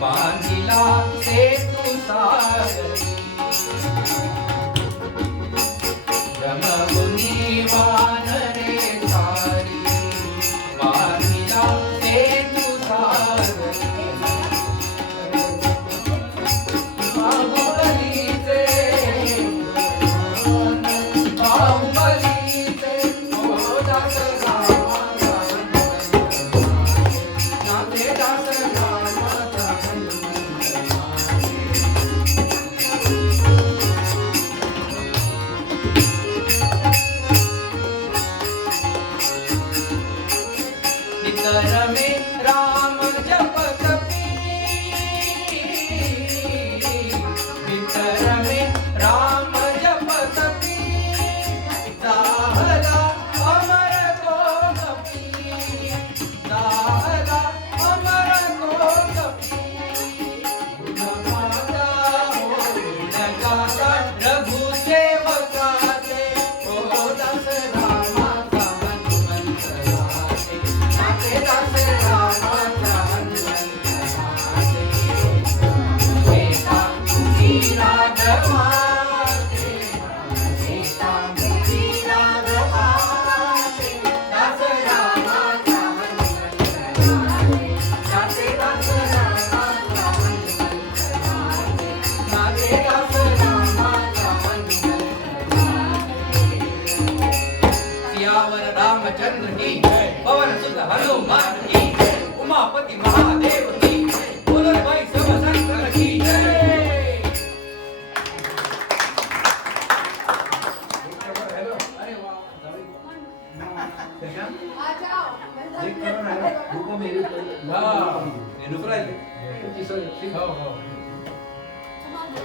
बांधिला सेतु सागरी जममुनी वानरे सारी बांधिला सेतु सागरी बाहुबलीचे बाहुबलीचे ओ दास रामा नाते दास निकर में राम जपत निकर में राम जपत दाहला अमर को दाहला अमर को नमाता हो नगाता रघु सेवका से ओ दस रामा का हनुमंत राधे दास रामा का हनुमंत सीता मुखी राघवा सीता मुखी राघवा दास रामा का हनुमंत राधे दास रामा का हनुमंत राधे दास रामा का हनुमंत सियावर रामचंद्र की पवन सुत हनुमान की उमापति महादेव की बोलो रे भाई सब शंकर की जय। अरे वाह आ जाओ हाँ ये दूसरा है सिखाओ